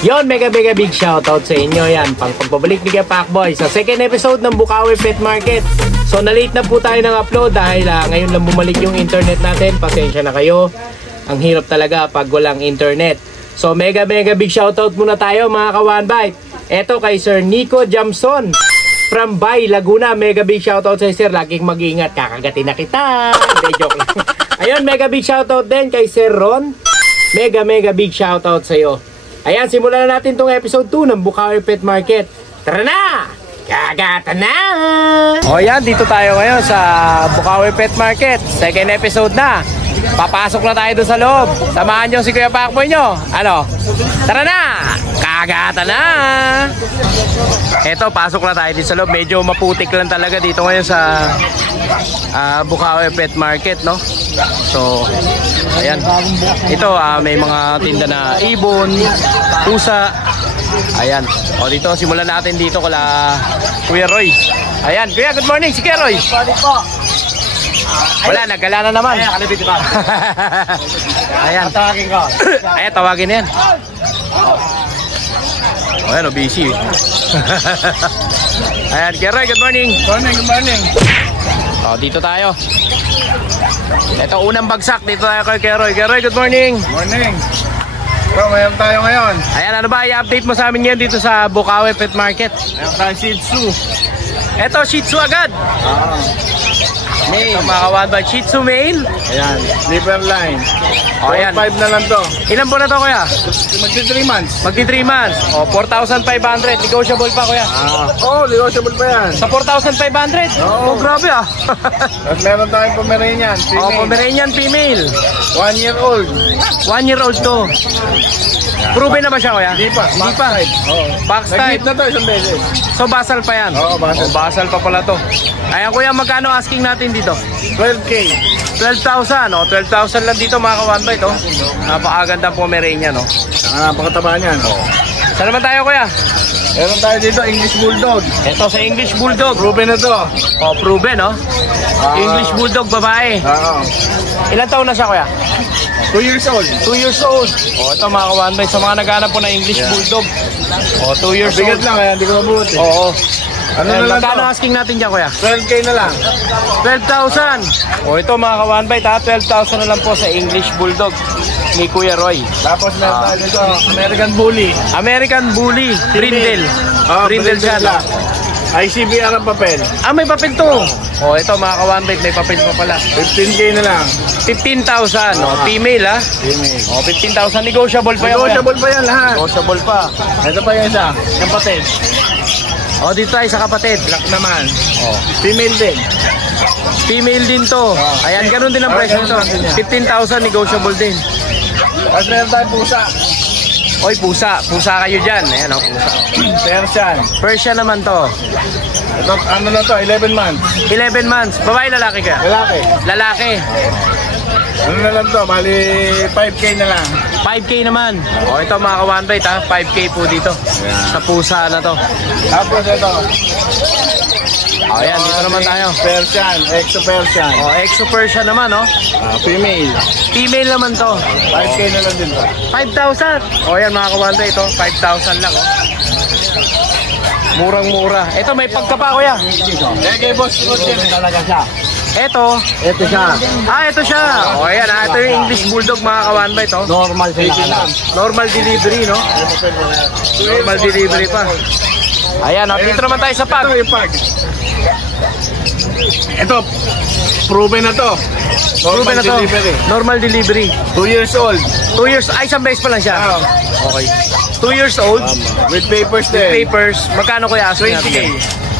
Yon, mega big shoutout sa inyo yan. Pagpabalik ni Pacboy sa second episode ng Bukawi Pet Market. So na-late na po tayo ng upload dahil ngayon lang bumalik yung internet natin. Pasensya na kayo. Ang hirap talaga pag walang internet. So mega big shoutout muna tayo mga ka-One Bite. Eto kay Sir Nico Jamson from Bay, Laguna. Mega big shoutout sa Sir. Laging mag-iingat, kakagatin na kita. Hindi, joke lang. Ayun, mega big shoutout din kay Sir Ron. Mega big shoutout sa iyo. Ayan, simulan na natin tong episode 2 ng Bukawi Pet Market. Tara na! Kagata na! O yan, dito tayo ngayon sa Bukawi Pet Market. Second episode na. Papasok na tayo doon sa loob. Samahan nyo si Kuya Pacboy nyo. Ano? Tara na! Kagata na! Eto, pasok na tayo dito sa loob. Medyo maputik lang talaga dito ngayon sa Bukawi Pet Market, no? So, ayan. Ito, may mga tinda na ibon, pusa. Ayan. O dito, simulan natin dito kala Kuya Roy. Ayan, Kuya, good morning. Si Kuya Roy. Good morning po. Wala, nagala na naman. Ayan, kalibit ka. Ayan. Tawagin ko. Ayan, tawagin yan. O, ayan, busy. Ayan, Kuya Roy, good morning. Good morning. O, dito tayo. Ito, unang bagsak. Dito tayo kay Keroy. Keroy, good morning. Morning. So, mayroon tayo ngayon. Ayan, ano ba? I-update mo sa amin ngayon dito sa Bukawi Pet Market. Mayroon tayo Shih Tzu. Ito, Shih Tzu agad. Ito, mga ka-One Bite. Shih Tzu male. Ayan, liver line. O, ayan. 4-5 na lang to. Ilan po na to, Kuya? Magti 3 months. Magti 3 months. O, 4,500. Negotiable pa, Kuya. Negotiable pa yan. Sa 4,500? Oo. Oh, grabe ah. At meron tayong Pomeranian. O, Pomeranian female. 1 year old. 1 year old to. Proven na ba siya, Kuya? Hindi pa. Hindi pa. Box type. Nag-hit na to isang beses. So, basal pa yan? Oo, basal. O, basal pa pala to. Ayan, Kuya, magkano asking natin dito? 12K. 12,000, no? 12,000 lang dito mga ka-One Bite, oh. Napakaganda Pomeranian, no? Napakataba niyan. Saan naman tayo, Kuya? Meron tayo dito English Bulldog. Ito sa English Bulldog. Proven na to. Oh, proven, no? English Bulldog, babae. Oo. Ilan taon na siya, Kuya? 2 years old. 2 years old. Oh, ito mga ka-One Bite. Sa mga naghanap po na English Bulldog. Oh, 2 years old. Bigat lang, kaya hindi ko mabuti. Oo. Ano na lang Magkano to? asking natin dyan, Kuya? 12K na lang. 12,000. Oh, ito mga ka-One Bite, ha? 12,000 na lang po sa English Bulldog ni Kuya Roy. Tapos meron tayo dito American Bully. American Bully, Brindle. Brindle siya, no? ICBR ang papel. May papel to. Oh, ito mga ka-One Bite, may papel pa pala. 15K na lang. 15,000, no? Female, ha? Female. Oh, 15,000. Negotiable pa yan. Negotiable pa yan lahat. Negotiable pa. Ito pa yung isa. Kapatid. Oh, dito tayo sa kapatid. Black naman. Oh. Female din. Female din to. Ayan, ganun din ang presyo nito. 15,000, negotiable din. Tapos meron tayo pusa. Oy, pusa. Pusa kayo dyan. Ayan, oh, pusa. Persian. Persian naman to. Ito, ano na to, 11 months. 11 months. Babae, lalaki ka? Lalaki. Lalaki. Ano na lang to, bali 5K na lang. 5K naman. O, ito mga ka-One Bite, ha? 5K po dito. Sa pusa na to. Tapos ito. O, ayan, dito naman tayo. Persian, Exo Persian. O, Exo Persian naman, no? Female. Female naman to. 5K na lang din to. 5,000. O, ayan mga ka-One Bite, ito. 5,000 lang, oh. Murang-mura. Ito, may pagka pa, Kuya. Kay boss, talaga siya. Ito. Ito siya. Ito siya. O, ayan, ha? Ito yung English Bulldog, mga ka-One Bite, oh. Normal sila. Normal delivery, no? Normal delivery pa. Ayan, dito naman tayo sa pag. Ito yung pag. Ito, proven na to. Proven na to. Delivery. Normal delivery. 2 years old. 2 years, isang beses pa lang siya. Okay. 2 years old. With papers din. Papers. Magkano kuya asking 20K. natin?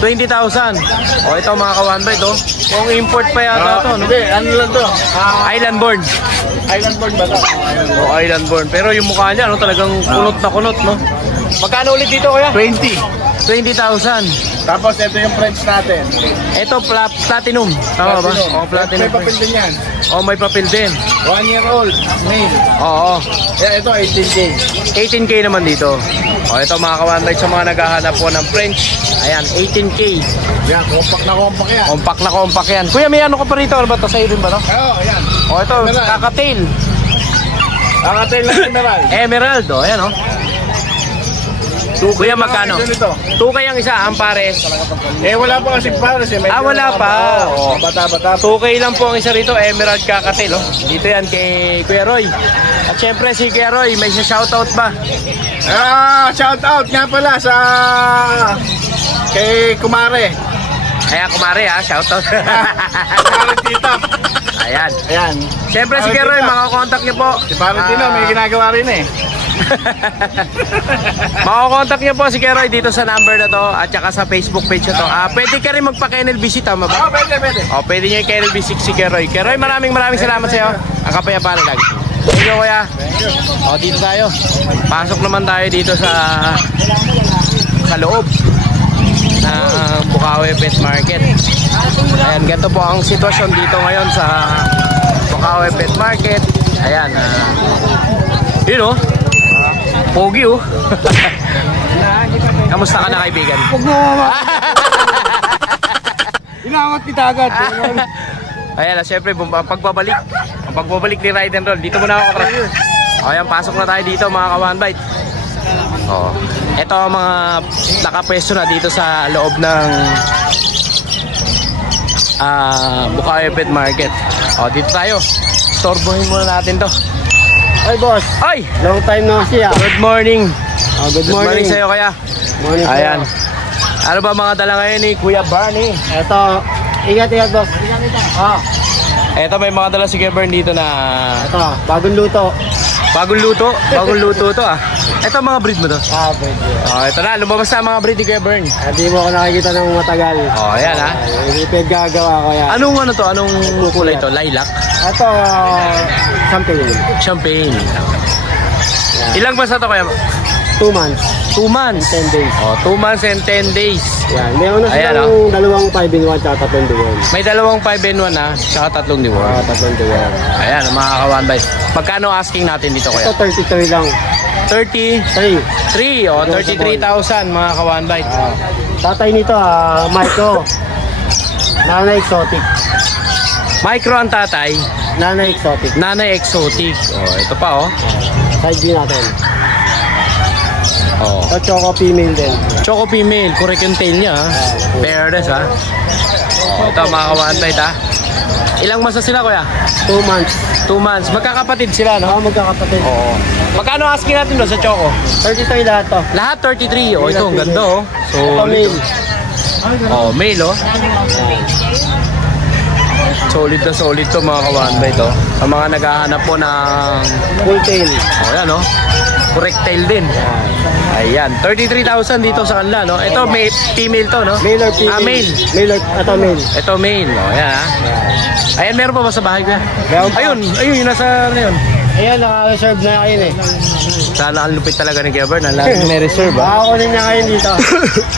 20,000. O, ito mga ka-One Bite, oh. Kung import pa yata to, no? Hindi, ano lang to? Island born. Island born ba to? O, island born. Pero yung mukha niya, no, talagang kunot na kunot, no? Magkano ulit dito, kuya? 20. 20,000. Tapos ito yung French natin. Ito, platinum. Tama ba? O, platinum. May papel din yan. O, may papel din. 1 year old, male. Oo. Yeah, ito 18K. 18K naman dito. O, ito mga ka-One Bite sa mga naghahanap po ng French. Ayan, 18K. Yan, compact na compact yan. Compact na compact yan. Kuya, may ano ka pa rito? Ano ba ito? Sa'yo din ba ito? Oo, yan. O, ito, Emerald. kakatail. Kakatail na emerald. Emerald, o, ayan, o. Kuya, magkano? 2K ang isa, ang pares. Eh, wala pa kasi pares eh. Wala pa. Oh. Bata-bata. 2K lang po ang isa rito, Emerald Kakatil. Oh. Dito yan kay Kuya Roy. At syempre si Kuya Roy, may shoutout ba? Shout out nga pala sa kay Kumare. Ayan, Kumare ha, shoutout. Kumare Tita. Ayan. Ayan. Syempre si Kuya Roy, makakontakt niyo po. Si Valentino, may ginagawa rin eh. Makakontakt niyo po si Kuya Roy dito sa number na to at saka sa Facebook page na to. Pwede ka rin magpa-Kennel visit, tama ba? Pwede. Pwede niyo yung Kennel visit si Kuya Roy. Kuya Roy, maraming salamat sa iyo. Ang kapayapaan lagi. Thank you, Kuya. Dito tayo. Pasok naman tayo dito sa loob ng Bukawi Pet Market. Ayan, ganito po ang sitwasyon dito ngayon sa Bukawi Pet Market. Ayan, yun oh. Pogi oh. Kamusta ka na, kaibigan? Huwag mo mama. Inangat kita agad. Ayan, syempre, ang pagbabalik ni Ride and Roll. Dito muna ako. Ayan, pasok na tayo dito mga ka-One Bite. Ito ang mga nakapwesto na dito sa loob ng Bukawi Pet Market. Dito tayo. Storbohin muna natin to. Ay, boss. Ay! Long time no see ah. Good morning. Good Good morning sa'yo, Kuya. Morning. Ayan. Ano ba mga dala ngayon ni Kuya Barney? Ito, ingat boss. Ito, may mga dala si Kuya Bern dito na... Ito, bagong luto. Bagong luto? Bagong luto to ah. Ito mga breed mo to? Pwede. Ito na, lumabas na mga breed ni Kuya Bern. Hindi mo ako nakikita ng matagal. Ayan ha. Hindi gagawa ko yan. Anong ano to? Anong kulay to? Lilac? Ito, champagne. Champagne. Ilang months na to, Kuya? 2 months. 2 months. 10 days. 2 months and 10 days. Yan. Meron na silang dalawang 5-in-1 tsaka 3 diwan. May dalawang 5-in-1 ha, tsaka 3 diwan. 3 diwan. Ayan, mga ka-One Bite. Magkano asking natin dito, Kuya? Ito, 33 lang. 33 33,000 mga ka-One Bite. Tatay nito, Marco. Nana Exotic. Micro ang tatay. Nana Exotic. Nanay Exotic. Ito pa Side B natin. Oh. Ito, Choco female din. Choco female, correct yung tail niya ha. Fairness ha. Ito mga ka-One Bite ha. Ilang months na sila, Kuya? 2 months. 2 months. Magkakapatid sila, no? Magkakapatid. Oo. Magkano asking natin doon sa Choco? 33 lahat to. Lahat 33. Ito, ang ganda So, male. Male Solid na solid to mga ka-One Bite Sa mga naghahanap po ng Full tail. Ayan correct tail din. Ayan, 33,000 dito sa kanila, no? Ito, may female to, no? Male or female? Male. Male or, male. Ito, male. Ayan, ha? Ayan, meron pa ba sa bahay ko? Ayun, yung nasa, ano yun? Ayan, naka-reserve na kayo eh. Sana ang lupit talaga ni Gabern. Ang lagi may reserve, ha? Makakunin niya kayo dito.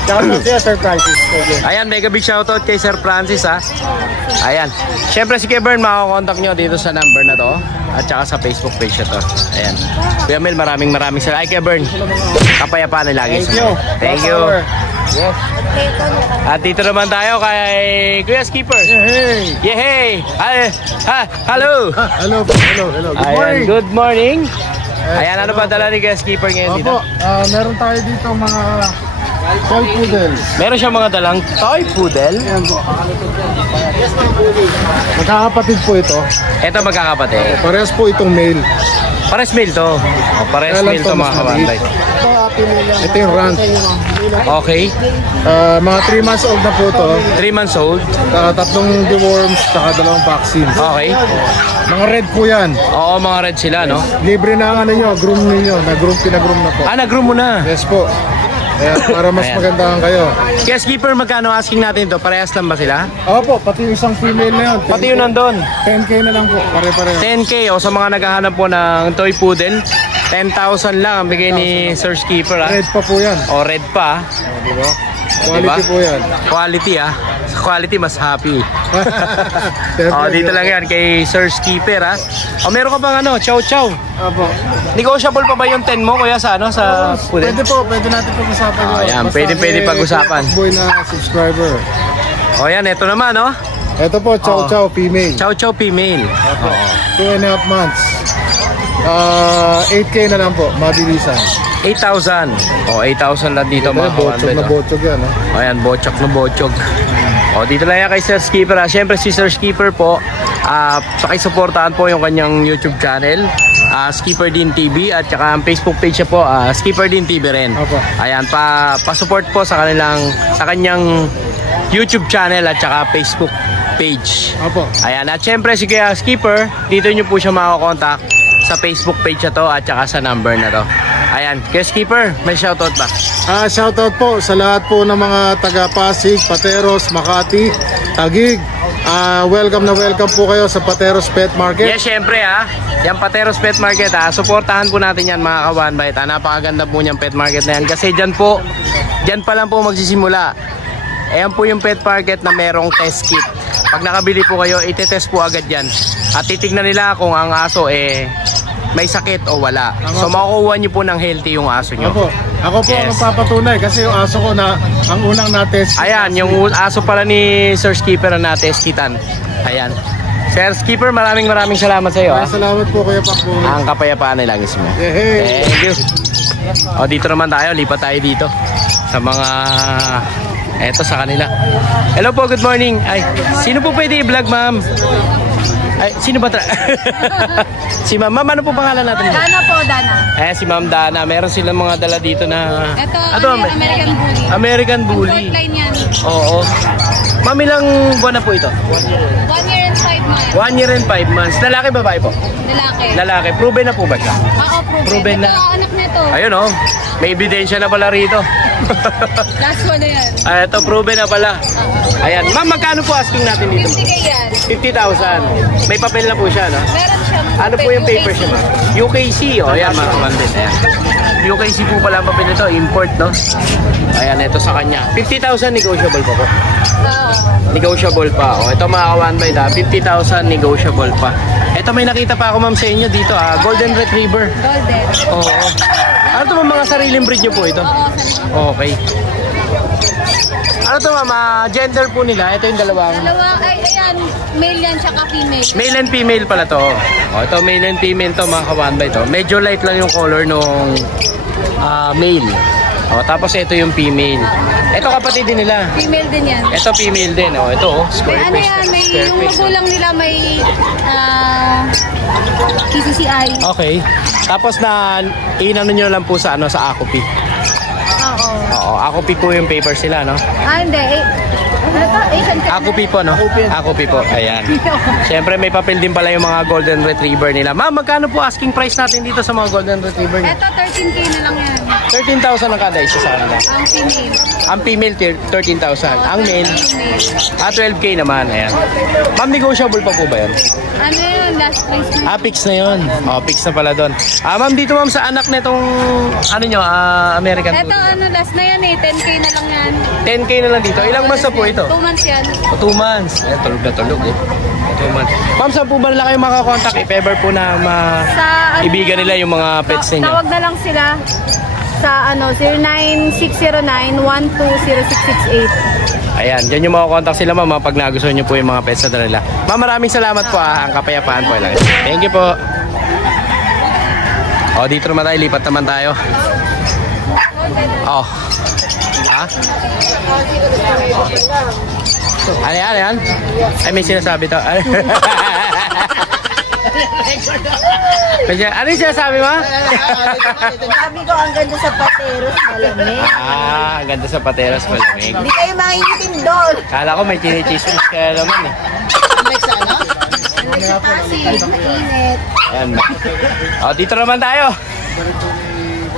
Shoutout siya, Sir Francis. Ayan, mega big shoutout kay Sir Francis, ha? Ayan. Siyempre si Gabern, makakontakt nyo dito sa number na to. At saka sa Facebook page na to. Ayan. Kuya Mel, maraming salamat. Ay, Gabern. Kapayapaan na lagi. Thank you. Yes. At dito naman tayo kay Kuya Skipper. Hey. Yehey! Hello! Hello. Good morning. Good morning. Ayan, ano ba dala ni Kuya Skipper ngayon dito? Meron tayo dito mga toy poodle. Meron siya mga dalang toy poodle. Magkakapatid po ito. Ito magkakapatid. Parehas po itong male. Pares male to. Pares male to mga kabantay. Ito yung rant. Okay. Mga 3 months old na po ito. 3 months old. 3 deworms, saka 2 vaccines. Okay. Mga red po yan. Oo, mga red sila, no? Libre na ang ano nyo, groom ninyo. Pinag-groom na po. Nag-groom mo na. Yes po. Para mas magandahan kayo. Kaya Skipper, magkano asking natin to? Parehas lang ba sila? Opo, pati yung isang female na yun. Pati yun nandun. 10K na lang po, pare-pareho. 10K o sa mga naghahanap po ng toy poodle, 10,000 lang ang bigay ni Sir Skipper, ha? Red pa po yan. O, red pa, Diba? Quality po yan. Quality, ha? Sa quality, mas happy. Siyempre, Dito lang yan kay Sir Skipper, ha? Meron ka bang ano, chow. Opo. Negotiable pa ba yung 10 mo, kuya, sa poodle? Pwede natin pag-usapan yun. Yan, Basta pwede pag-usapan. Boy na subscriber. Yan, ito naman, no? Ito po, chow female. Chow female. 2.5 months. 8K na lang po, mabilisan. 8,000. O, 8,000 lang dito mga Bochog na bochog yan. O, ayan, bochok na bochog. O, dito lang yan kay Sir Skipper. Siyempre, si Sir Skipper po, pakisuportahan po yung kanyang YouTube channel, Skipper Din TV, at saka ang Facebook page niya po, Skipper Din TV rin. Opo. Ayan, pa-support po sa kanyang YouTube channel at saka Facebook page. Opo. Ayan, at syempre si Kuya Skipper, dito nyo po siya makakontakt sa Facebook page na to at saka sa number na to. Ayan, Kuya Skipper, may shoutout ba? Shoutout po sa lahat po ng mga taga Pasig, Pateros, Makati, Taguig. Welcome na welcome po kayo sa Pateros Pet Market. Yes, syempre yung Pateros Pet Market suportahan po natin yan mga ka-One Bite. Napakaganda po niyang pet market na yan kasi dyan pa lang po magsisimula. Ayan po yung pet market na merong test kit. Pag nakabili po kayo, itetest po agad yan. At titignan nila kung ang aso may sakit o wala. So makukuha nyo po ng healthy yung aso nyo. Ako po ang papatunay kasi yung aso ko na ang unang na-test. Ayan, yung aso pala ni Sir Skipper na na-test kitan. Ayan. Sir Skipper, maraming salamat sa iyo. Salamat po Kuya Pakboy. Ang kapayapaan nila guys mo. Hey. Thank you. O, dito naman tayo, lipat tayo dito sa mga eto sa kanila. Hello po, good morning. Ay, sino po pwede i-vlog, ma'am? Ay, sino ba si ma'am. Ma'am, ano po pangalan natin? Dana po, Dana. Si ma'am Dana. Meron silang mga dala dito na Ito, American Bully. American Bully. Import line yan. Oo. Ma'am, ilang buwan na po ito? 1 year and 5 months. 1 year and 5 months. Lalaki, babae po? Lalaki. Lalaki. Proven na po ba siya? Ako, Proven na. Ito, anak nito. Ayun oh. May ebidensya na pala rito. Last one na yan. Ito, proven na pala. Ayan. Ma'am, magkano po asking natin dito? 50K yan. 50,000. May papel na po siya, no? Meron siya. Ano po yung paper siya, ma'am? UKC. O, ayan, mga kapandit. Ayan. UKC po pala ang papel nito. Import, no? Ayan, ito sa kanya. 50,000 negotiable pa po. Negotiable pa. O, ito mga ka-One Bite, 50,000 negotiable pa. Ito may nakita pa ako, ma'am, sa inyo dito, Golden Retriever. Golden. Oo. Ano ito, mga sariling breed nyo po ito? Oo, Okay. Ano ito, ma'am? Gender po nila. Ito yung dalawang. Dalawa, ayan, male yan, tsaka female. Male and female pala to. Ito male and female to mga ka-One Bite. Medyo light lang yung color nung male. Tapos ito yung female. Ito kapatid din nila. Female din yan. Ito female din. Ito square May ano face. yan, may Square yung face, magulang nila may PCCI. Okay. Tapos inano nyo lang po sa Akupi. Oo. Oo, Akupi po yung papers sila, no? Hindi. Ano to? Asian cat. Akupi po, no? Akupi po. Ayan. Siyempre may papel din pala yung mga Golden Retriever nila. Ma'am, magkano po asking price natin dito sa mga Golden Retriever niyo? Ito, 13K na lang yan. 13,000 ang kada isa sa kanila. Ang female. Ang female 13,000. Ang male 12K naman. Ayan. Ma'am, negotiable pa po ba yun? Ano yun? Last place na. Fix na yun. Fix na pala doon. Ma'am, dito ma'am sa anak nitong American Ito, Bully. last na yan 10K na lang yan. 10K na lang dito. Ilang months na po ito? 2 months yan. 2 months. Tulog na tulog 2 months. Ma'am, saan po ba nila kayo makakontakt? If ever po na ibigan nila yung mga pets ninyo. Tawag na lang sila sa 096091206668. Ayan, dyan yung makakontakt sila ma'am pag nagustuhan nyo po yung mga pets na nila. Ma'am, maraming salamat po Ang kapayapaan po lang. Thank you po. Dito naman tayo. Lipat naman tayo. Ano yan? Ay, may sinasabi to. Ano yung sinasabi mo? Sabi ko, ang ganda sa Pateros, malamig. Ang ganda sa Pateros, malamig. Hindi kayo makingitin doon. Kala ko may chinichismis kaya naman Init. Ayan. Dito naman tayo.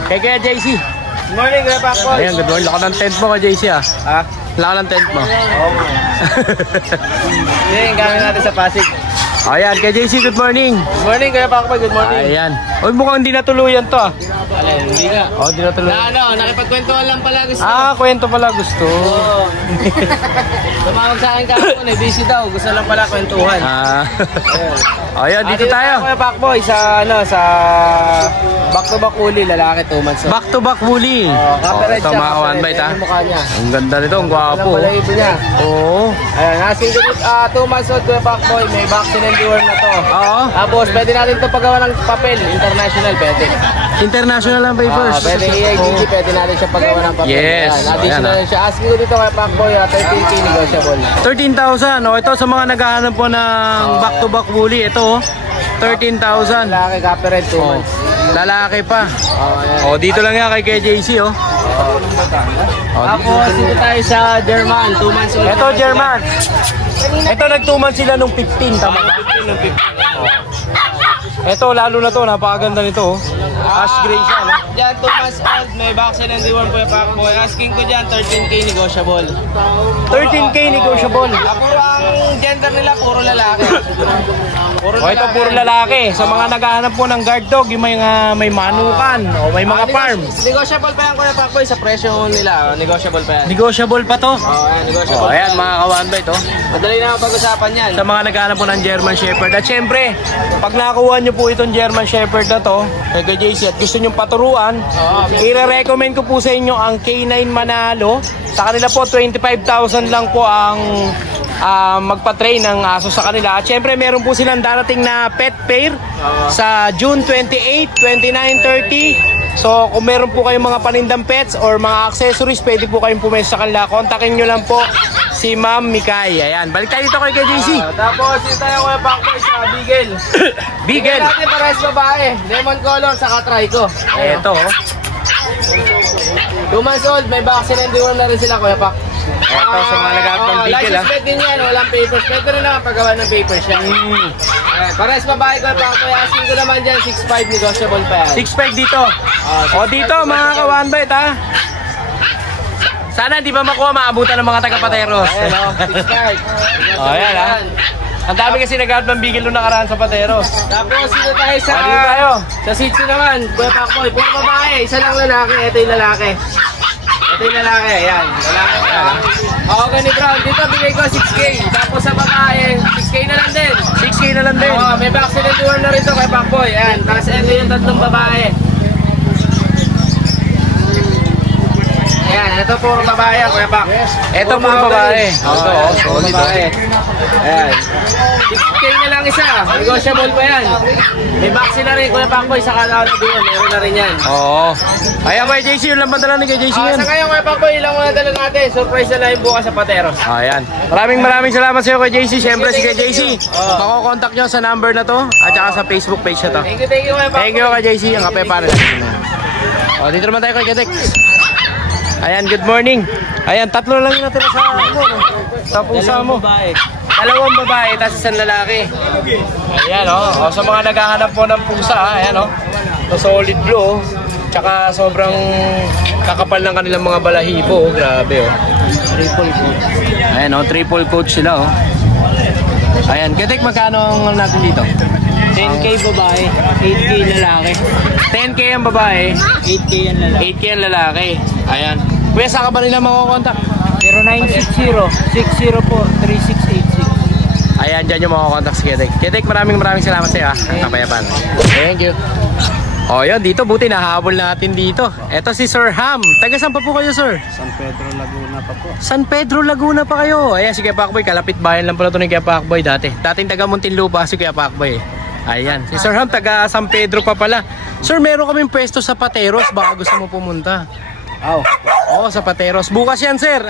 Kay Kuya JC. Good morning Kuya Pakboy. Ayan, good morning. Laka ng tent mo ka JC Laka ng tent mo. Yung gamit natin sa Pasig. Ayan, kay JC, good morning. Good morning Kuya Pakboy, good morning. Ayan. Mukhang hindi natuluyan to Hindi ka. Hindi natuluyan. Nakipagkwentuhan lang pala gusto. Kwento pala gusto. Tumawag sa akin kahapon busy daw. Gusto lang pala kwentuhan. Ayan, dito tayo. Kuya Pakboy sa back to back uli, lalaki 2 months. Back to back bully. Ito mga One Bite Yung mukha niya. Ang ganda nito, ang gwapo. Walang balahibo niya. Oo. Ayan, single 2 months old Kuya Pakboy, may vaccine and deworm na to. Oo. Tapos pwede natin ito paggawa ng papel, international pwede. International ang papers. Pwede EIDG, pwede natin siya paggawa ng papel. Yes. Ayan, additional Ayan, na siya. Asking ko dito kay Pacboy, 13K negotiable. 13,000. O, ito sa mga naghahanap po ng back-to-back bully. Ito, 13,000. Lalaki, copperhead, 2 Oh, months. lalaki pa. Ayan. O, dito lang yan kay KJC, oh. Tapos, dito tayo sa German, 2 months old. Ito, German. Ito, nag-2 months sila nung 15, tama ba? 15 ng 15. Ito, lalo na to, napakaganda nito, oh. Ash gray siya, no? Diyan, 2 months old, may vaccine and deworm po yung Pacboy. Asking ko dyan, 13K negotiable. 13K negotiable. Ako ang gender nila, puro lalaki. Puro O, ito, puro lalaki. Sa mga naghahanap po ng guard dog, yung may manukan, o may mga farm. Negotiable pa yan, Kuya Pacboy, sa presyo nila. Negotiable pa yan. Negotiable pa to. Ayan, negotiable. O, ayan, mga kawanbay to. Madali na pag-usapan yan. Sa mga naghahanap po ng German Shepherd. At syempre, pag nakuha nyo po itong German Shepherd na to, kay JC, at gusto nyo paturuan, i-recommend ko po sa inyo ang K9 Manalo. Sa kanila po, 25,000 lang po ang magpa-train ng aso sa kanila. At syempre, meron po silang darating na pet fair sa June 28, 29, 30. So, kung meron po kayong mga panindang pets or mga accessories, pwede po kayong pumesto sa kanila. Kontakin nyo lang po si Ma'am Mikay. Ayan, balik tayo dito kay JC. Tapos, dito tayo Kuya Pacboy sa Beagle. Beagle. natin parehas babae. Lemon color, saka trico. Ito, oh. 2 months old, may vaccine and deworm na rin sila, Kuya Pac. Ito sa mga naghahanap ng Beagle, license plate din yan, walang papers. Pwede rin naman paggawa ng papers yan. Parehas babae, Kuya Pac. Kaya asking ko naman dyan, 6'5", negotiable pa yan. 6'5 dito. O dito, mga ka-one-bite, ha. Sana di ba makuha maabutan ng mga taga-Pateros. Ayan, 6'5". O, ayan, ha. Ang dami kasi naghahanap ng Beagle nung nakaraan sa Pateros. Tapos dito tayo sa... Dito tayo. Sa Shih naman, Kuya Pacboy, puro babae, isa lang lalaki. Ito yung lalaki. Ito yung lalaki, ayan. Lalaki ka. Ako gani Brown, dito bigay ko 6K. Tapos sa babae, 6K na lang din. 6K na lang din. Oo, may vaccine and deworm na rin ito kay Pacboy. Ayan, tapos ito yung tatlong babae. Ayan, ito puro babae yan, Kuya Pac. Ito puro babae. Ito, solid babae. Ayan. 6K na lang isa. Negotiable pa yan. May vaccine na rin, Kuya Pacboy, sa kanal na doon. Meron na rin yan. Oo. Ayan kay JC, yun lang ba dala ni kay JC yan? Sa ngayon, Kuya Pacboy, ilang mga dala natin. Surprise na lang yung bukas sa Pateros. Ayan. Maraming salamat sa iyo kay JC. Siyempre si kay JC. Makokontakt nyo sa number na to at saka sa Facebook page na to. Thank you, Kuya Pacboy. Thank you kay JC. Ang kape para sa inyo. O, dito naman tayo kay Kadex. Ayan, good morning. Ayan, tatlo lang yung natira sa sa pusa mo. Dalawang babae, tapos isang lalaki. Ayan, o. Sa mga naghahanap po ng pusa, ayan, o. So, solid blue, tsaka sobrang kakapal ng kanilang mga balahibo. Grabe, o. Triple coat. Ayan, o. Triple coat sila, o. Ayan, Katek, magkano ang natin dito? 10K babae, 8K lalaki. 10K ang babae, 8K yan lalaki. 8K ang lalaki. Ayan. Kuya, saan ka ba nila makukontak? 0960-604-3686. Ayan, dyan yung makukontak si Ketek. Ketek, maraming salamat sa iyo, ha. Kapayapan. Thank you. O, yun, dito, buti nahabol natin dito. Eto si Sir Ham. Taga saan pa po kayo, sir? San Pedro, Laguna pa po. San Pedro, Laguna pa kayo. Ayan, si Kuya Pacboy, kalapit bayan lang pala ito ni Kuya Pacboy dati. Dating taga Muntinlupa si Kuya Pacboy. Ayan, si Sir Ham, taga San Pedro pa pala. Sir, meron kaming pwesto sa Pateros, baka gusto mo pumunta. Oo, sa Pateros. Bukas yan, sir.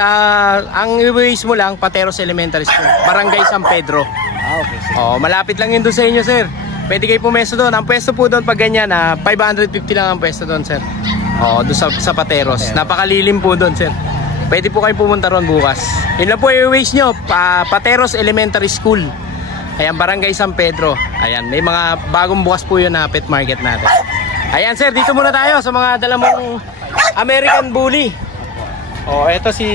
Ang i-waste mo lang, Pateros Elementary School. Barangay San Pedro. Okay, sir. Oo, malapit lang yun doon sa inyo, sir. Pwede kayo pumesto doon. Ang pwesto po doon pag ganyan, 550 lang ang pwesto doon, sir. Oo, doon sa Pateros. Napakalilim po doon, sir. Pwede po kayo pumunta ron bukas. Yun lang po i-waste nyo, Pateros Elementary School. Ayan, Barangay San Pedro. Ayan, may mga bagong bukas po yun na pet market natin. Ayan, sir, dito muna tayo sa mga dala mong American Bully. Oh, eto si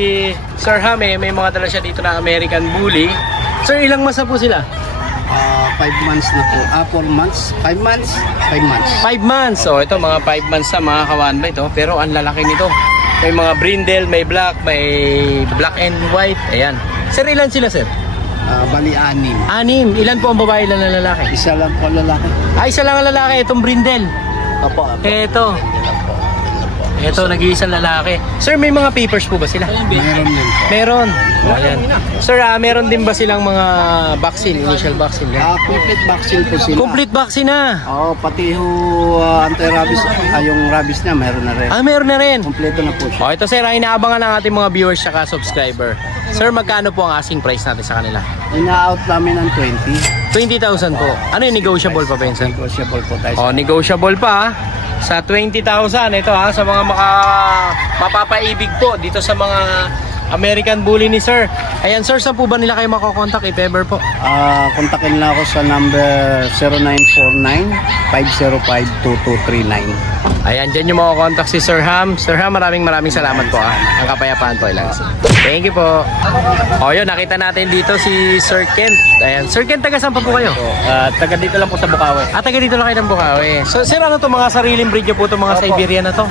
Sir Ham, may mga dala siya dito na American Bully. Sir, ilang months na po sila? 5 months na po. 4 months. 5 months. 5 months. 5 months. So, ito mga 5 months na mga kawanbay to. Pero ang lalaki nito. May mga brindle, may black and white. Ayan. Sir, ilan sila, sir? Bali 6. 6. Ilan po ang babae, ilan ang lalaki? Isa lang po lalaki. Isa lang ang lalaki. Itong brindle. Opo. Ito. Ito, nag-iisang lalaki. Sir, may mga papers po ba sila? Meron din po. Meron. Ayan. Sir, meron din ba silang mga vaccine, initial vaccine? Complete vaccine po sila. Complete vaccine na. Oo, pati ho anti-rabies, yung rabies niya meron na rin. Meron na rin. Kompleto na po siya. Ito sir, ay inaabangan ng ating mga viewers at subscriber. Sir, magkano po ang asking price natin sa kanila? Ina-out namin ng 20,000 po. Ano yung negotiable pa, Benson? Negotiable po tayo. Negotiable pa sa 20,000. Ito sa mga mapapaibig po dito sa mga American Bully ni Sir. Ayan sir, saan po ba nila kayo makokontak if ever po? Kontakin lang ako sa number 0949-505-2239. Ayan, dyan yung makokontak si Sir Ham. Sir Ham, maraming salamat po. Ang kapayapaan po ilang. Thank you po. Yun, nakita natin dito si Sir Kent. Ayan, Sir Kent, taga saan pa po kayo? Taga dito lang po sa Bukawi. Taga dito lang kayo ng Bukawi. So, sir, ano to mga sariling breed nyo po itong mga Siberian na to?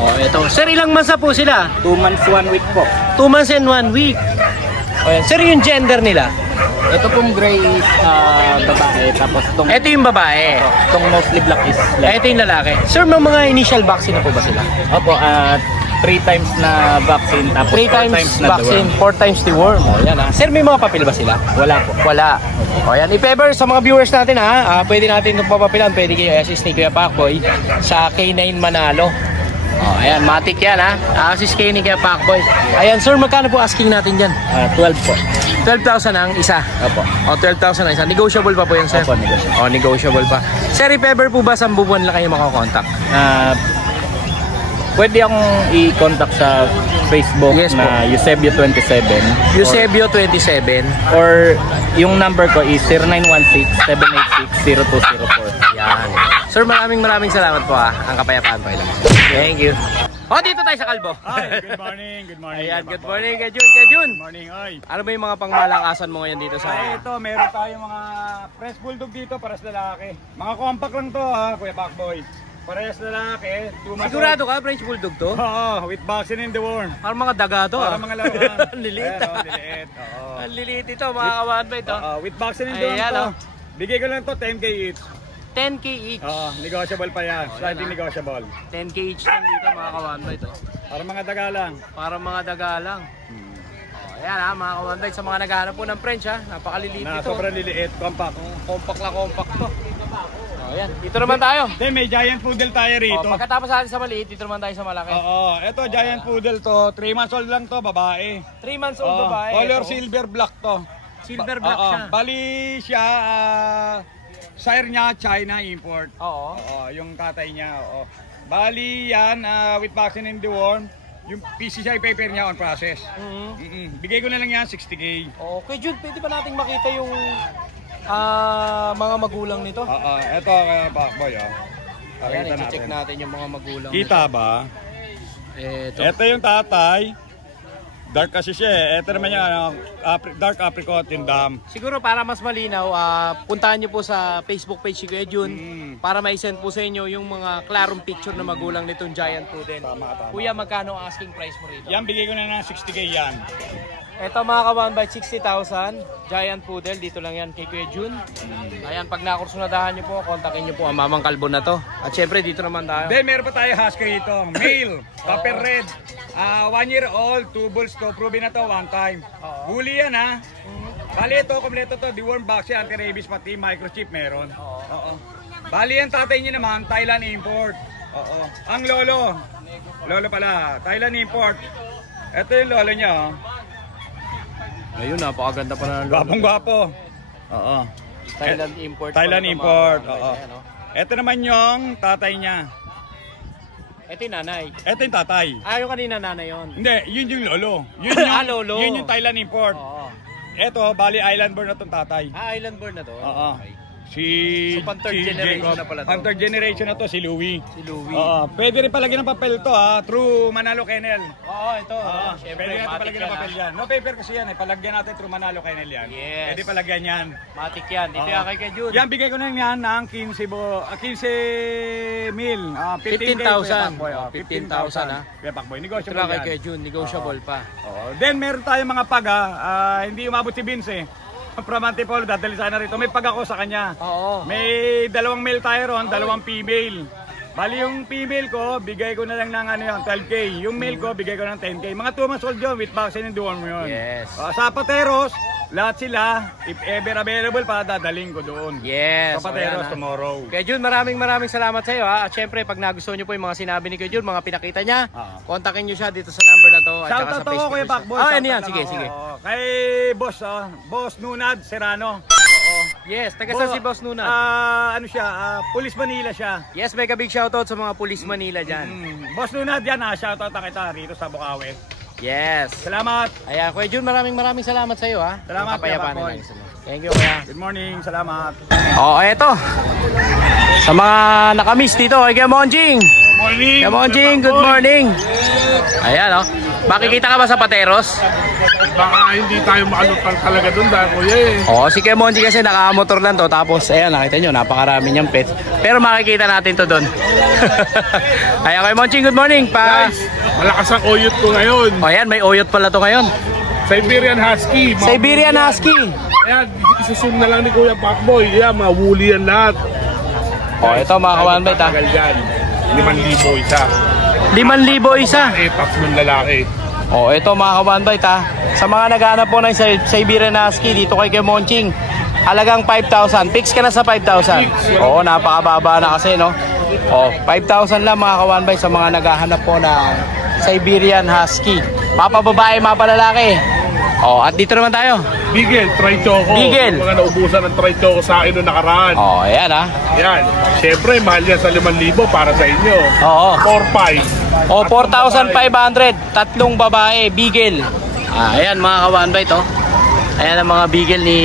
Ito. Sir, ilang months na po sila? 2 months, 1 week po. 2 months and 1 week. Ayan. Sir, yung gender nila? Ito pong gray is babae. Tapos itong Ito yung babae. mostly black is Ito yung lalaki. Sir, may mga initial vaccine na po ba sila? Opo, 3 times na vaccine. Tapos 3 times vaccine, 4 times the worm. Yan Sir, may mga papel ba sila? Wala po. Wala. Ayan. If ever sa mga viewers natin pwede natin itong papapilan. Pwede kayo assist ni Kuya Pacboy sa K9 Manalo. Ayan, matik yan assist kayo ni Kuya Pacboy. Ayan sir, magkano po asking natin dyan? 12 po. 12,000 ang isa. Opo. 12,000 ang isa. Negotiable pa po yan sir? Opo, negotiable. Negotiable pa. Sir, if ever po ba 10 buwan lang kayo makakontakt? Pwede akong i-contact sa Facebook Yes, na Eusebio27. Eusebio27. Or yung number ko is 0916-786-0204. Yan. Sir, maraming salamat po Ang kapayapaan po ilang. Thank you. Dito tayo sa Kalbo. Hi, good morning, good morning. Ayan, good morning, Kajun. Kajun. Good morning, oy. Ano ba yung mga pangmalakasan mo ngayon dito sa... Ito, meron tayong mga French Bulldog dito para sa lalaki. Mga compact lang to Kuya Pacboy. Parehas lalaki, 2 months Sigurado ka, French Bulldog to? Oo, with vaccine in the worm. Parang mga daga to Para mga laruan. Ang liliit Liliit, oo. Ang liliit ito, mga kawan ba ito? With vaccine in the worm Ayan, to. Bigay ko lang to 10k each. 10k each. Negotiable pa yan. Slightly negotiable. 10k each lang dito, mga kawan ba ito? Para mga daga lang. Para mga daga lang. Ayan mga kawan ba, sa mga naghahanap po ng French napakaliliit Na ito. sobrang liliit, compact. Compact na compact to. Ayan, dito naman tayo. Then may giant poodle tayo rito. Pagkatapos natin sa maliit, dito naman tayo sa malaki. Ito giant poodle to. 3 months old lang to, babae. 3 months old babae. Color ito. silver black to. Silver black siya. Bali siya, sire niya China import. Oo. Yung tatay niya. Bali yan, with vaccine in the worm. Yung PCCI paper niya on process. Bigay ko na lang yan, 60k. Okay, Jude, pwede ba nating makita yung mga magulang nito? Ito, Pacboy. Ayan, i-check natin yung mga magulang Kita ba? Ito. Ito yung tatay. Dark kasi siya Ito naman yung dark apricot yung dam. Siguro para mas malinaw, puntahan nyo po sa Facebook page si Kuya Jun para mai-send po sa inyo yung mga klarong picture na magulang nitong giant poodle. Tama. Kuya, magkano ang asking price mo rito? Yan, bigay ko na ng 60k yan. Ito mga kawan by 60,000 giant poodle, dito lang yan kay Kuya Jun. Ayan, pag nakursunadahan nyo po, kontakin nyo po ang Mamang Kalbo na to. At syempre dito naman tayo. Then meron pa tayo husky rito. Male, copper red. 1 year old, 2 bulls to. Proven na to 1 time. Huli yan Bali ito, kompleto to. Deworm vaccine, anti-rabies pati, microchip meron. Bali yan tatay niya naman, Thailand import. Ang lolo pala, Thailand import. Ito yung lolo niya Ayun, napakaganda pa na. Gwapong-gwapo. Thailand import. Thailand import. Ito naman yung tatay niya. Ito yung nanay. Ito yung tatay. Yung kanina nanay yun. Hindi, yun yung lolo. Yun yung, lolo. Yun yung Thailand import. Ito, bali island born na itong tatay. Island born na to? Okay. So, third generation na pala to? Third generation na to, si Louie. Si Louie. Pwede rin palagyan ng papel to through Manalo Kennel. Ito. Pwede natin palagyan ng papel yan. No paper kasi yan palagyan natin through Manalo Kennel yan. Yes. Pwede palagyan yan. Matik yan. Dito yan kay Jun. Yan, bigay ko na yan ng 15 mil. 15,000. 15,000 Kaya Pacboy, negotiable Ito yan. kay Jun, negotiable pa. Then meron tayong mga pag hindi umabot si Vince From Antipolo, dadali sana rito. May pag ako sa kanya. Oo. May 2 male tayo ron, 2 female. Bali yung female ko, bigay ko na lang ng ano yun, 12K. Yung male ko, bigay ko ng 10K. Mga 2 months old yun, with vaccine and deworm yun. Yes. Sa Pateros, lahat sila, if ever available, para dadaling ko doon. Yes. Sa Pateros Ayan, ha. tomorrow. Kuya Jun, maraming salamat sa iyo ha. At syempre, pag nagustuhan niyo po yung mga sinabi ni Kuya Jun, mga pinakita niya, kontakin niyo siya dito sa number na to at saka Shoutout sa ako, Facebook. Kuya Pacboy. Oh, yan Shoutout yan. lang Sige, ako. sige. Kay Boss, Boss Nunad Serrano. Yes, taga saan si Boss Nuna? Ano siya, Police Manila siya. Yes, mega big shoutout sa mga Police Manila dyan. Boss Nunad yan, shoutout na kita rito sa Bukawi. Yes. Salamat. Ayan, Kuya Jun, maraming salamat sa iyo ha. Salamat, Kapayapaan Kuya Pacboy. na lang. Thank you, Kuya. Good morning, salamat. Eto. Sa mga nakamiss dito, kay Kuya Monjing. Morning! Kuya Monjing, good morning. Ayan, makikita ka ba sa Pateros? Baka hindi tayo makalutang talaga doon dahil kuya Si Kuya Monjing kasi nakamotor lang to. Tapos, ayan, nakita nyo, napakarami niyang pets. Pero makikita natin to doon. Ayan, Kuya Monjing, good morning. Guys, malakas ang oyot ko ngayon. Ayan, may oyot pala to ngayon. Siberian Husky. Siberian Husky. Ayan, isusum na lang ni Kuya Pacboy. Ayan, mga woolly yan lahat. Ito mga kawanbait ha. Tagal dyan. 5,000 isa. 5,000 isa. Tatlong lalaki. Ito mga kawanbait ha. Sa mga naghahanap po ng Siberian Husky dito kay Kuya Monjing, halagang 5,000. Fix ka na sa 5,000. Napakababa na kasi no. 5,000 lang mga kawanbait sa mga naghahanap po ng Siberian Husky. Mapababae, mapalalaki. At dito naman tayo. Beagle, Tri-Choco. Beagle. Mga naubusan ng Tri-Choco sa akin noong nakaraan. Ayan ha. Yan. Siyempre, mahal yan sa 5,000 para sa inyo. 4,500. 4,500. Tatlong babae, Beagle. Ayan mga kawanbait Ayan ang mga Beagle ni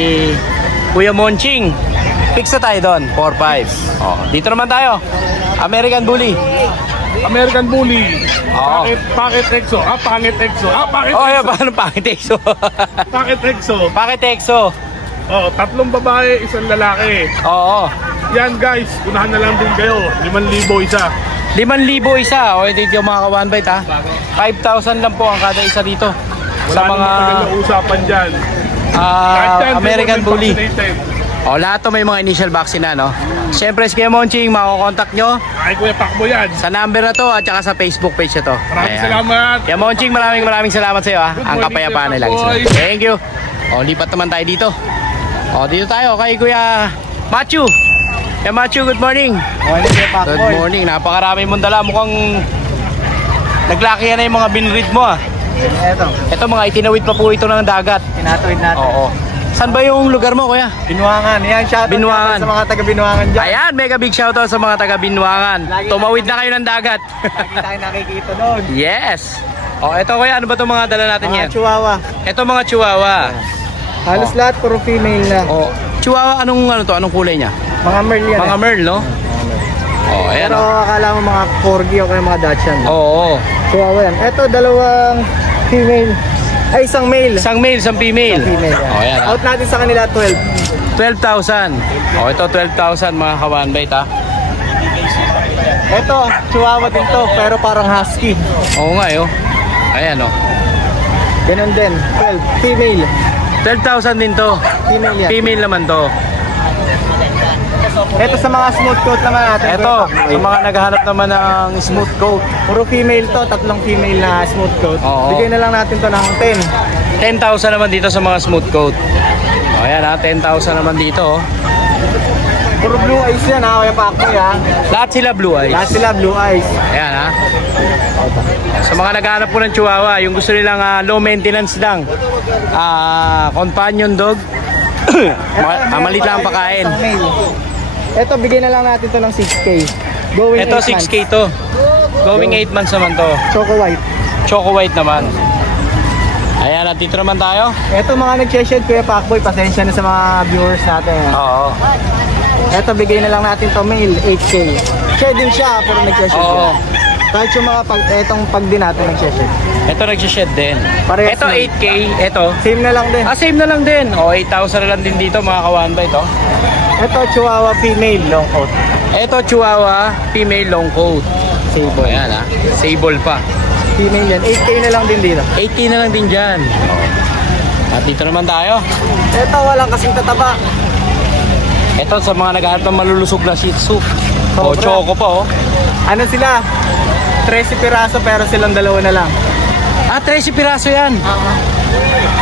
Kuya Monjing. Fix na tayo doon, 4,500. Dito naman tayo. American Bully. American Bully. Packet Exo. Packet Exo. Paano Packet Exo? Packet Exo. Packet Exo. Tatlong babae, isang lalaki. Yan guys, unahan na lang din kayo. 5,000 isa. 5,000 isa. Dito mga kawanbait ha. 5,000 lang po ang kada isa dito. Wala sa mga na usapan dyan. American Bully. Vaccinated. Lahat to may mga initial vaccine na no. Siyempre si Kuya Monjing, makokontakt nyo Ay Kuya Pacboy yan. sa number na to at saka sa Facebook page na to. Maraming salamat. Kuya Monjing, maraming salamat sa iyo ha. Ang morning, kapayapaan Kuya na lang. Pacboy. Thank you. Lipat naman tayo dito. Dito tayo kay Kuya Matthew. Kuya Matthew, good morning. Good morning. Napakarami mong dala. Mukhang naglakihan na yung mga binread mo ah. Ito mga itinawid pa po ito ng dagat. Tinatawid natin. Saan ba yung lugar mo, Kuya? Binuangan. Yan, shoutout Binuangan. sa mga taga-Binuangan dyan. Ayan, mega big shoutout sa mga taga Binuangan. Tumawid na kayo ng dagat. Lagi tayo nakikita doon. Yes. Ito Kuya, ano ba itong mga dala natin yan? Mga chihuahua. Ito mga chihuahua. Halos lahat puro female na. Chihuahua, anong kulay niya? Mga merl yan. Mga merl, no? Ayan. Pero akala mo mga corgi o kaya mga Dachshund. Chihuahua yan. Ito, dalawang female. Ay, isang male. Isang male, isang female. Female yan. Ayan. Out natin sa kanila 12. 12,000. Ito 12,000 mga kawanbait ha. Ito, chihuahua din to, pero parang husky. Nga Ayan Ganun din, 12. Female. 12,000 din to. Female yan. Female naman to. Ito sa mga smooth coat naman natin. Ito, sa mga naghahanap naman ng smooth coat. Puro female to, tatlong female na smooth coat. Bigay na lang natin to ng 10. 10,000 naman dito sa mga smooth coat. Ayan ha, 10,000 naman dito. Puro blue eyes yan ha, Kuya Pacboy ha. Lahat sila blue eyes. Lahat sila blue eyes. Ayan ha. Sa mga naghahanap po ng chihuahua, yung gusto nilang low maintenance lang, companion dog, malit lang ang pakain. Ito, bigay na lang natin to ng 6K. Going Ito 8 6K to. Going 8 months naman to. Choco white. Choco white naman. Ayan, at dito naman tayo. Ito mga nag-shed, Kuya Pacboy, pasensya na sa mga viewers natin. Ito, bigay na lang natin to male, 8K. Shedding siya, pero nag-shed siya. Kahit yung mga etong pag din natin nag-shed. Ito nag-shed din. Parehas Ito lang. 8K, ito. Same na lang din. Same na lang din. 8,000 na lang din dito mga kawanbait ito. Ito, chihuahua female, long coat. Ito chihuahua, female long coat. Sable. Ayan ha, sable pa. Female yan, 8K na lang din dito. 8K na lang din dyan. At dito naman tayo. Ito, walang kasing tataba. Ito sa mga naghahanap ng malulusog na Shih Tzu. Oh, choco pa oh. Ano sila? 13 piraso pero silang dalawa na lang. Ah, 13 piraso yan.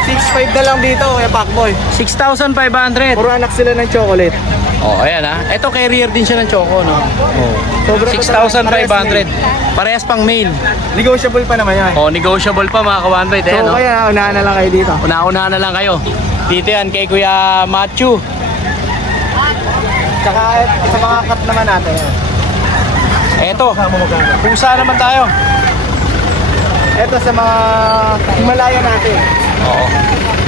6.5 na lang dito, Kuya Pacboy. 6,500. Puro anak sila ng chocolate. Oh, ayan ah. Ito carrier din siya ng choco, no? Oh. Sobra 6,500. Parehas pang male. Negotiable pa naman yan. Oh, negotiable pa mga ka-1bite. Ayan, So no? kaya unahan na lang kayo dito. Una-una na lang kayo. Dito yan kay Kuya Matthew. Tsaka sa mga cut naman natin. Eto, pusa naman tayo. Ito sa mga Himalaya natin. Oo.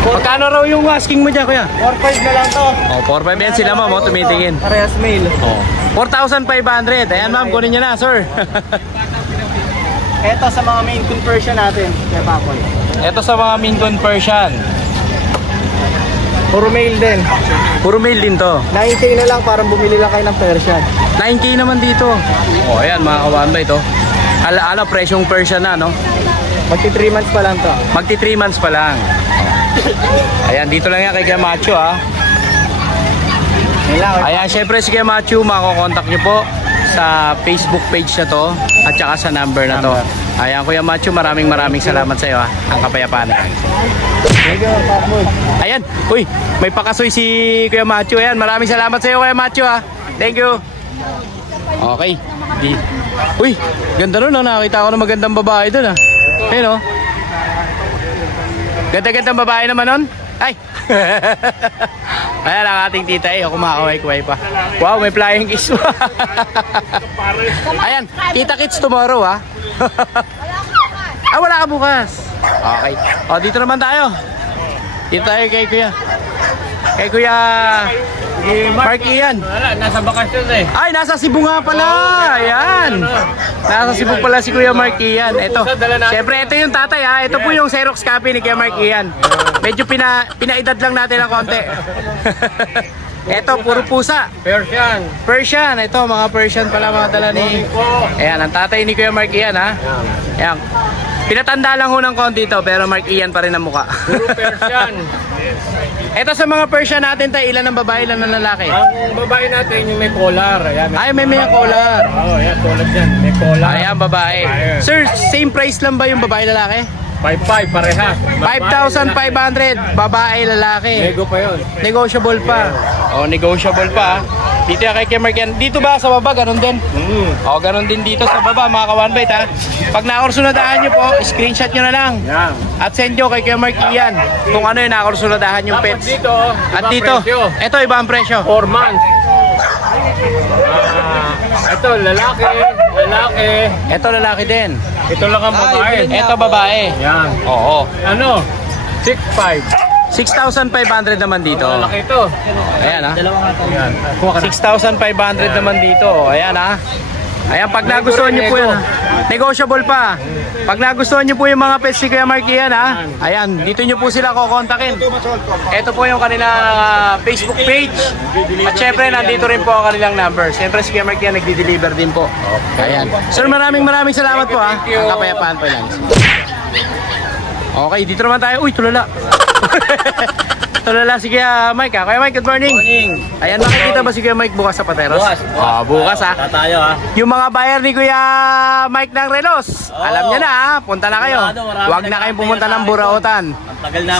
Magkano raw yung asking mo dyan, Kuya? 4.5 na lang to. Oh, 4,500 yan sila, ma'am. Oh, tumitingin. Parehas male. Oh. 4,500. Ayan, ma'am. Kunin nyo na, sir. Ito sa mga main conversion natin. Kuya Pacboy. Ito sa mga Maine Coon Persian. Puro male din. Puro male din to. 9K na lang parang bumili lang kayo ng Persian. 9K naman dito. Oh, ayan, mga ka-1bite, oh. Ano, presyong Persian na, no? Magti 3 months pa lang to. Magti 3 months pa lang. Ayan, dito lang yan kay Kuya Macho, ha. Ayan, syempre si Kuya Macho, makakontakt nyo po sa Facebook page na to at saka sa number na to. Ayan, Kuya Macho, maraming salamat sa iyo, ha. Ang kapayapaan na. Ayan, uy, may pakasoy si Kuya Macho. Ayan, maraming salamat sa iyo, Kuya Macho, ha. Thank you. Okay. Uy, ganda nun, no? Nakakita ko na magandang babae dun, ha. Ayun, oh. Ganda-gandang babae naman nun. Ay! Ayan ang ating tita eh. Kumakaway-kuway pa. Wow, may flying kiss pa. Ayan, kita-kits tomorrow, ha. Ah, wala ka bukas. Okay. O, dito naman tayo. Dito tayo kay Kuya. Kay Kuya Mark Ian. Wala, nasa bakasyon eh. Ay, nasa Cebu nga pala. Ayan. Nasa Cebu pala si Kuya Mark Ian. Ito. Siyempre, ito yung tatay, ha. Ito po yung Xerox copy ni Kuya Mark Ian. Medyo pinaedad lang natin ng konti. Ito, puro pusa. Persian. Persian. Ito, mga Persian pala mga dala ni... Ayan, ang tatay ni Kuya Mark Ian, ha. Ayan. Pinatanda lang ho ng konti ito, pero Mark Ian pa rin ang mukha. Puro Persian. Ito sa mga Persian natin tayo, ilan ang babae, ilan ang lalaki? Ang babae natin yung may collar. Ayan, Ay, may collar. Oo, ayan, tulad yan. May collar. Ayan, babae. Sir, same price lang ba yung babae, lalaki? 5,500 parehas. 5,500, babae, lalaki. Nego pa yun. Negotiable pa. Oh, negotiable pa. Dito yung kay Mark Ian. Dito ba sa baba, ganun din? Oh, ganun din dito sa baba, mga ka-1bite, ha. Pag nakursunadahan nyo po, screenshot nyo na lang. Yan. At send nyo kay Mark Ian kung ano yung nakursunadahan yung Tapos pets. dito, At dito, ito iba ang presyo. 4 months. Ito, lalaki. Ito lalaki din. Ito lang ang babae. Ito babae. Yan. Oo. Ano? 6,500. 6,500 naman dito. Malaki ito. Ayan, ha. Yan. 6,500 naman dito. Ayan, ha. Ayan, pag nagustuhan nyo po yan, ha. Negotiable pa. Pag nagustuhan nyo po yung mga pets ni Kuya Mark Ian, ha. Ayan, dito nyo po sila kukontakin. Ito po yung kanilang Facebook page. At syempre, nandito rin po ang kanilang number. Syempre, si Kuya Mark Ian nagdi-deliver din po. Ayan. Sir, maraming salamat po, ha. Ang kapayapaan po lang. Okay, dito naman tayo. Uy, tulala. Tulala si Kuya Mike, ha. Kuya Mike, good morning. Ayan, makikita ba si Kuya Mike bukas sa Pateros? Bukas. Bukas, ha. Tayo, ha. Yung mga buyer ni Kuya Mike ng Relos, alam niya na, ha. Punta na kayo. Huwag na kayong pumunta ng Burautan.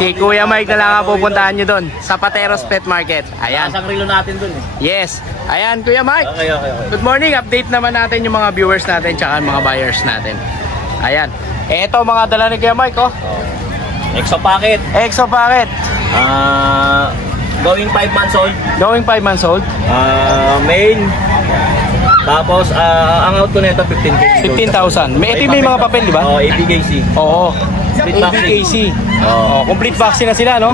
Si Kuya Mike na lang ang pupuntahan nyo doon sa Pateros Pet Market. Ayan. Isang rilo natin dun eh. Yes. Ayan, Kuya Mike. Okay. Good morning. Update naman natin yung mga viewers natin tsaka mga buyers natin. Ayan. Eto mga dala ni Kuya Mike, oh. Exo packet. Exo packet. Going 5 months old. Going 5 months old. Main. Tapos, ang out ko nito 15,000. 15,000. Ito may mga papel, di ba? ABKC. Oo. Complete ABKC. Complete vaccine na sila, no?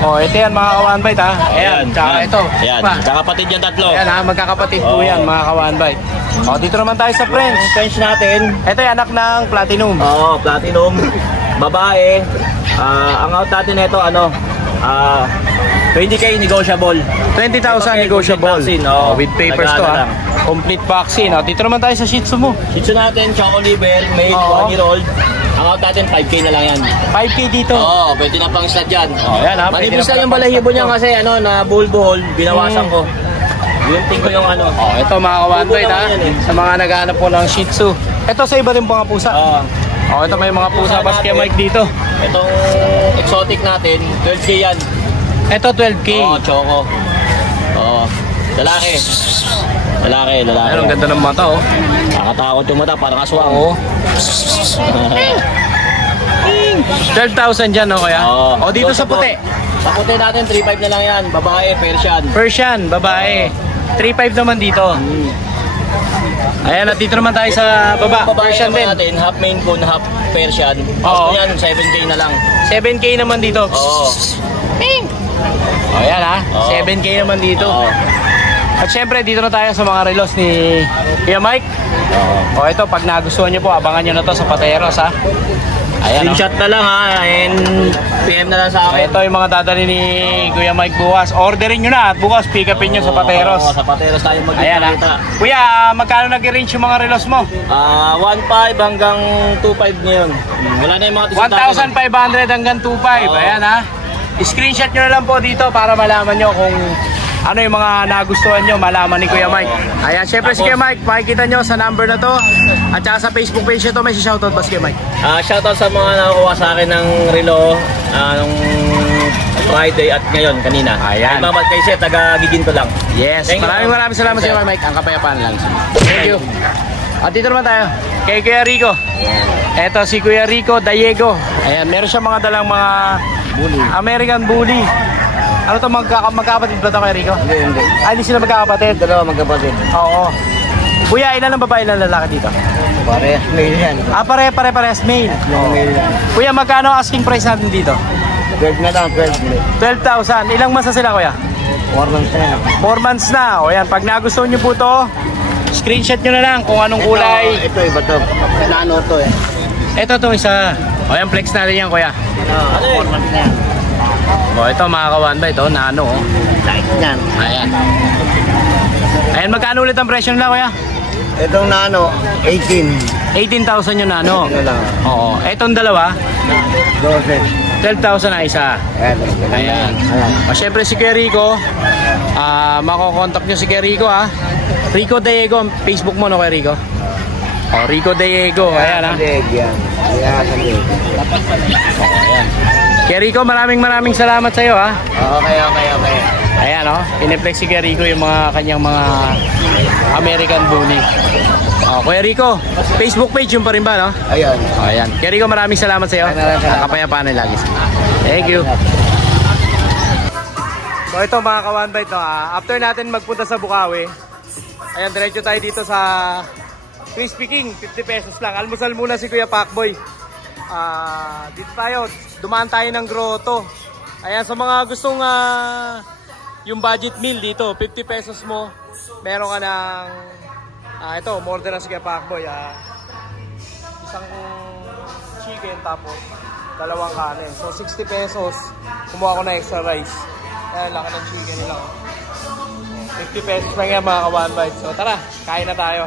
Ito yan mga ka-1bite, ha? Ayan. Tsaka ito. Ayan. Kakapatid yan tatlo. Ayan, ha? Magkakapatid po yan, mga ka-1bite. Dito naman tayo sa French. French natin. Ito yung anak ng Platinum. Platinum. Babae. Ang out natin nito, 20K negotiable. 20,000 negotiable. Vaccine, With papers to, ha? Complete vaccine. Dito naman tayo sa Shih Tzu mo. Shih Tzu natin, Choco Liver, made 1 year old. Ang out natin, 5K na lang yan. 5K dito. Pwede na pang stud yan. Yan, ha? Manipis lang yung balahibo niya kasi na buhol-buhol, binawasan ko. Gunting ko yung ano. Oh, ito mga ka-one bite ha. Yan, eh. Sa mga naghahanap po ng Shih Tzu. Ito sa iba rin mga pusa. Oo. Oh, ito may mga pusa pa si Kuya Mike dito. Itong exotic natin, 12K yan. Ito 12K. Oo, choco. Oo. Lalaki. Ayun, ang ganda ng mata oh. Nakatakot yung mata, parang aswang oh. 12,000 dyan no kaya? Oo. O dito sa puti. Sa puti natin, 3.5 na lang yan. Babae, Persian. Persian, babae. 3,500 naman dito. Ayan, at dito naman tayo sa baba. Babae Persian din. natin, half Maine Coon, half Persian. Oo. Gusto yan, 7K na lang. 7K naman dito. Oo. O yan ha, Oo. 7K naman dito. Oo. At syempre dito na tayo sa mga relos ni Kuya Mike. O ito, pag nagustuhan nyo po, abangan nyo na to sa Pateros ha. Ayan o. Screenshot na lang ha, and PM na lang sa akin. Ito yung mga dadali ni Kuya Mike bukas. Orderin nyo na at bukas pick upin nyo sa Pateros. Oo, sa Pateros tayo Ayan ha. magkikita. Kuya, magkano nag-range yung mga relos mo? 1.5 hanggang 2.5 ngayon. Wala na yung mga 1,500 hanggang 2,500. Oo. Ayan ha. Screenshot nyo na lang po dito para malaman nyo kung ano yung mga nagustuhan nyo, malaman ni Kuya Mike. Ayan, syempre si Kuya Mike, makikita nyo sa number na to. At saka sa Facebook page nito, may shoutout ba si Kuya Mike? Shoutout sa mga nakakuha sa akin ng relo nung Friday at ngayon, kanina. Ayan. Kay Sir, taga-Giginto lang. Yes, Thank you. maraming salamat sa Kuya Mike. Ang kapayapaan lang. Thank you. At dito naman tayo, kay Kuya Rico. Eto si Kuya Rico Dayego. Ayan, meron siya mga dalang mga American Bully. Ano to, magkakapatid ba ito kay Rico? Hindi. Ay, hindi sila magkakapatid? Dalawa magkapatid. Oo. Kuya, ilan ang babae, ilan ang lalaki dito? Parehas male yan. Ah, parehas male. Male yan. Kuya, magkano asking price natin dito? 12 na lang, 12. 12,000. Ilang months na sila, kuya? 4 months na yan. 4 months na. O yan, pag nagustuhan nyo po to, screenshot nyo na lang kung anong kulay. Ito iba to. Nano to eh. Ito itong isa. O yan, flex natin yan, kuya. 4 months na yan. O ito, mga kawan ba ito? Nano, oh. Light yan. Ayan. Ayan, magkano ulit ang presyo nila, kuya? Itong nano, 18. 18,000 yung nano. Ano lang. Oo. Itong dalawa, 12. 12,000 na isa. Ayan. Ayan. O syempre si Kuya Rico, makokontakt nyo si Kuya Rico ha. Rico Dayego, Facebook mo no Kuya Rico? O Rico Dayego, ayan ha. Yan. Ayan. Ayan. Kuya Rico, maraming salamat sa iyo ha. Okay. Ayan o, piniplex si Kuya Rico yung mga kanyang mga American Bully. O Kuya Rico, Facebook page yung pa rin ba no? Ayan. O ayan. Kuya Rico, maraming salamat sa iyo. Kapayapaan na lagi. Thank you. So ito mga ka-one bite no, after natin magpunta sa Bukawi, ayan, diretso tayo dito sa Crispy King, 50 pesos lang. Almusal muna si Kuya Pacboy. Dito tayo, dumaan tayo ng grotto. Ayan, sa mga gustong yung budget meal dito, 50 pesos mo, meron ka ng ito, umorder na si Kuya Pacboy. Isang chicken tapos dalawang kanin. So 60 pesos, kumuha ko na extra rice. Ayan, laki ng chicken nila. 50 pesos lang yan mga ka-one bite. So tara, kain na tayo.